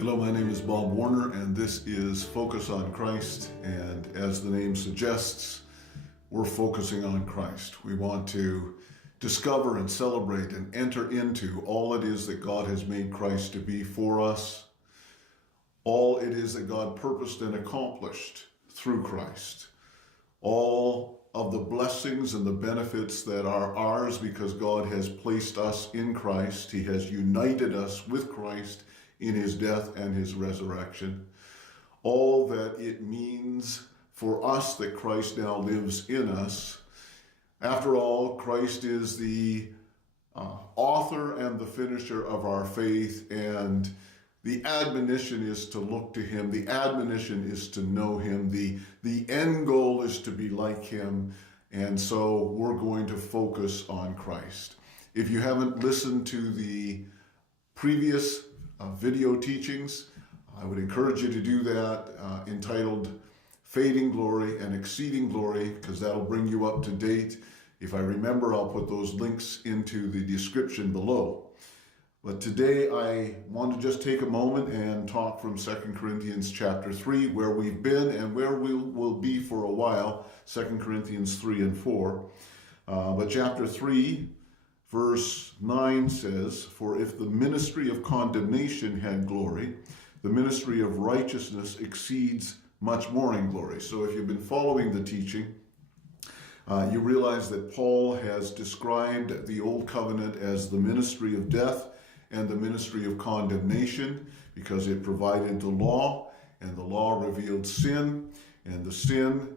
Hello, my name is Bob Warner, and this is Focus on Christ. And as the name suggests, we're focusing on Christ. We want to discover and celebrate and enter into all it is that God has made Christ to be for us, all it is that God purposed and accomplished through Christ, all of the blessings and the benefits that are ours because God has placed us in Christ. He has united us with Christ in his death and his resurrection, all that it means for us that Christ now lives in us. After all, Christ is the author and the finisher of our faith, and the admonition is to look to him. The admonition is to know him. The end goal is to be like him, and so we're going to focus on Christ. If you haven't listened to the previous video teachings, I would encourage you to do that, entitled Fading Glory and Exceeding Glory, because that'll bring you up to date. If I remember, I'll put those links into the description below. But today I want to just take a moment and talk from 2 Corinthians chapter 3, where we've been and where we will be for a while, 2 Corinthians 3 and 4. But chapter 3, Verse 9 says, "For if the ministry of condemnation had glory, the ministry of righteousness exceeds much more in glory." So if you've been following the teaching, you realize that Paul has described the Old Covenant as the ministry of death and the ministry of condemnation, because it provided the law, and the law revealed sin, and the sin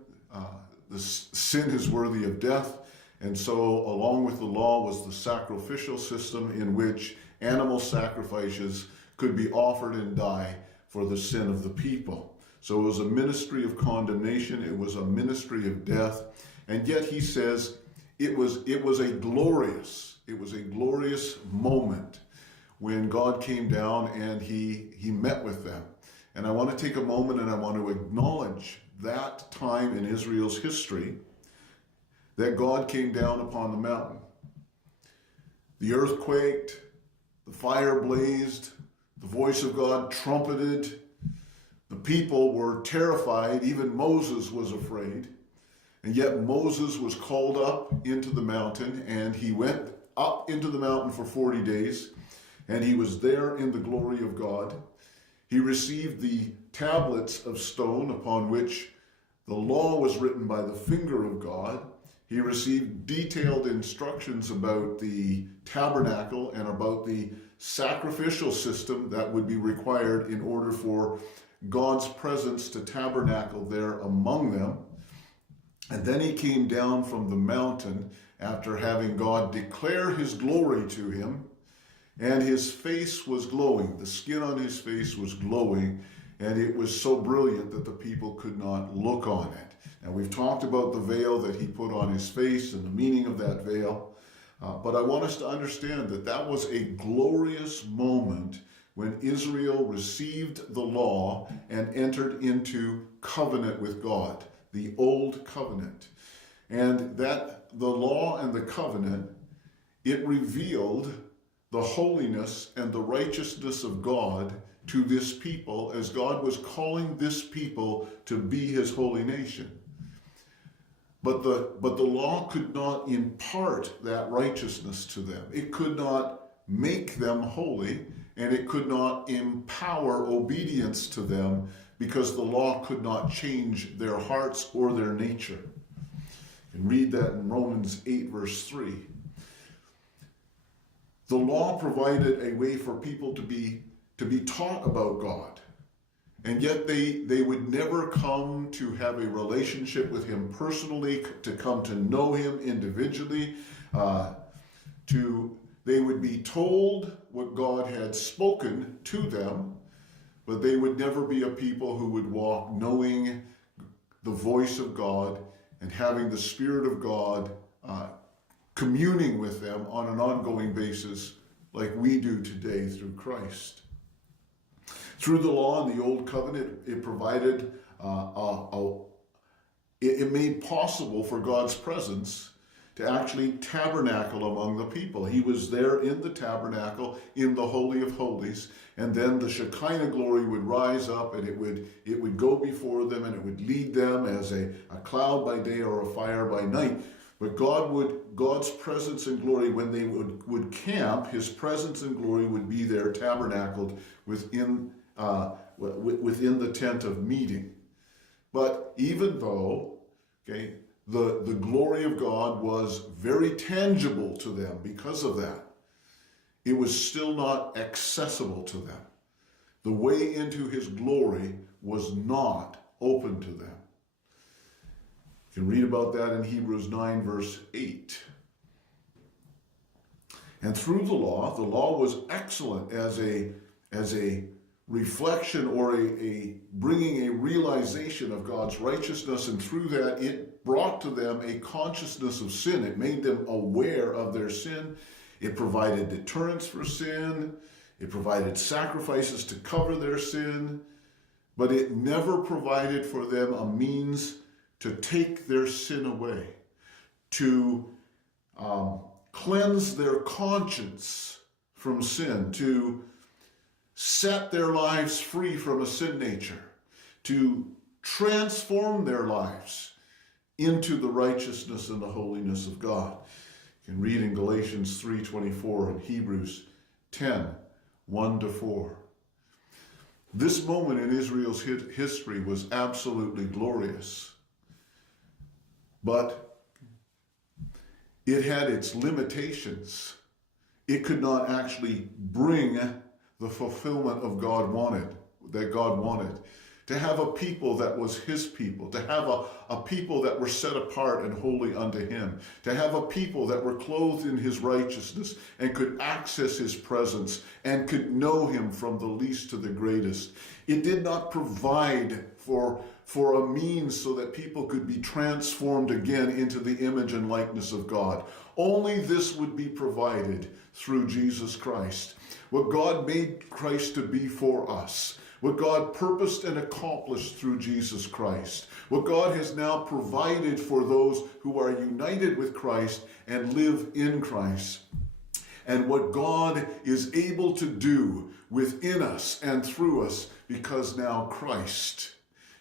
is worthy of death. And so along with the law was the sacrificial system in which animal sacrifices could be offered and die for the sin of the people. So it was a ministry of condemnation, it was a ministry of death, and yet he says it was a glorious moment when God came down and he met with them. And I want to take a moment and I want to acknowledge that time in Israel's history that God came down upon the mountain. The earth quaked, the fire blazed, the voice of God trumpeted, the people were terrified, even Moses was afraid, and yet Moses was called up into the mountain, and he went up into the mountain for 40 days, and he was there in the glory of God. He received the tablets of stone upon which the law was written by the finger of God. He received detailed instructions about the tabernacle and about the sacrificial system that would be required in order for God's presence to tabernacle there among them. And then he came down from the mountain after having God declare his glory to him, and his face was glowing. The skin on his face was glowing, and it was so brilliant that the people could not look on it. Now, we've talked about the veil that he put on his face and the meaning of that veil, but I want us to understand that that was a glorious moment when Israel received the law and entered into covenant with God, the old covenant. And that the law and the covenant, it revealed the holiness and the righteousness of God to this people as God was calling this people to be his holy nation. But the law could not impart that righteousness to them. It could not make them holy, and it could not empower obedience to them, because the law could not change their hearts or their nature. You can read that in Romans 8, verse 3. The law provided a way for people to be taught about God. And yet they would never come to have a relationship with him personally, to come to know him individually. They would be told what God had spoken to them, but they would never be a people who would walk knowing the voice of God and having the Spirit of God communing with them on an ongoing basis like we do today through Christ. Through the law and the Old Covenant, it provided, it made possible for God's presence to actually tabernacle among the people. He was there in the tabernacle, in the Holy of Holies, and then the Shekinah glory would rise up, and it would go before them, and it would lead them as a cloud by day or a fire by night. But God's presence and glory, when they would camp, his presence and glory would be there tabernacled within the tent of meeting. But even though, the glory of God was very tangible to them because of that, it was still not accessible to them. The way into his glory was not open to them. You can read about that in Hebrews 9, verse 8. And through the law was excellent as a reflection or a bringing a realization of God's righteousness, and through that it brought to them a consciousness of sin. It made them aware of their sin. It provided deterrence for sin. It provided sacrifices to cover their sin, but it never provided for them a means to take their sin away, to cleanse their conscience from sin, to set their lives free from a sin nature, to transform their lives into the righteousness and the holiness of God. You can read in Galatians 3:24 and Hebrews 10:1-4. This moment in Israel's history was absolutely glorious, but it had its limitations. It could not actually bring the fulfillment of God wanted. To have a people that was his people, to have a people that were set apart and holy unto him, to have a people that were clothed in his righteousness and could access his presence and could know him from the least to the greatest. It did not provide for a means so that people could be transformed again into the image and likeness of God. Only this would be provided through Jesus Christ. What God made Christ to be for us, what God purposed and accomplished through Jesus Christ, what God has now provided for those who are united with Christ and live in Christ, and what God is able to do within us and through us because now Christ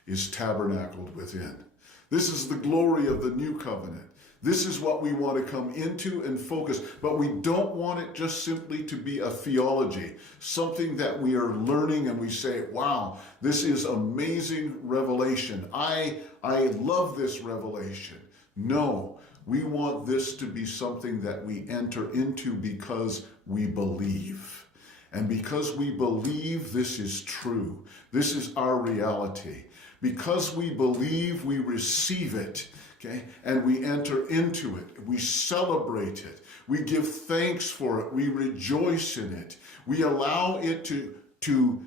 is tabernacled within. This is the glory of the new covenant. This is what we want to come into and focus, but we don't want it just simply to be a theology, something that we are learning and we say, wow, this is amazing revelation. I love this revelation. No, we want this to be something that we enter into because we believe. And because we believe this is true, this is our reality. Because we believe, we receive it. Okay? And we enter into it. We celebrate it. We give thanks for it. We rejoice in it. We allow it to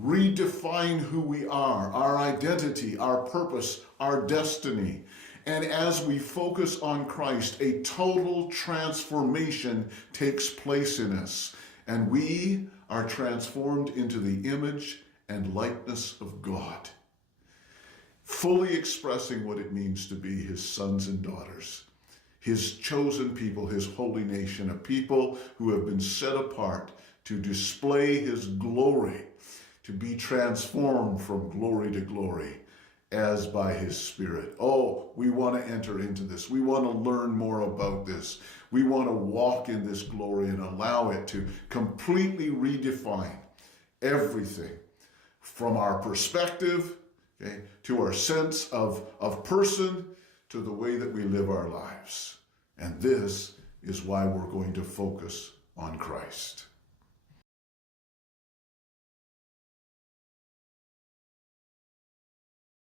redefine who we are, our identity, our purpose, our destiny. And as we focus on Christ, a total transformation takes place in us. And we are transformed into the image and likeness of God, fully expressing what it means to be his sons and daughters, his chosen people, his holy nation, a people who have been set apart to display his glory, to be transformed from glory to glory as by his Spirit. Oh, we want to enter into this. We want to learn more about this. We want to walk in this glory and allow it to completely redefine everything from our perspective, to our sense of person, to the way that we live our lives. And this is why we're going to focus on Christ.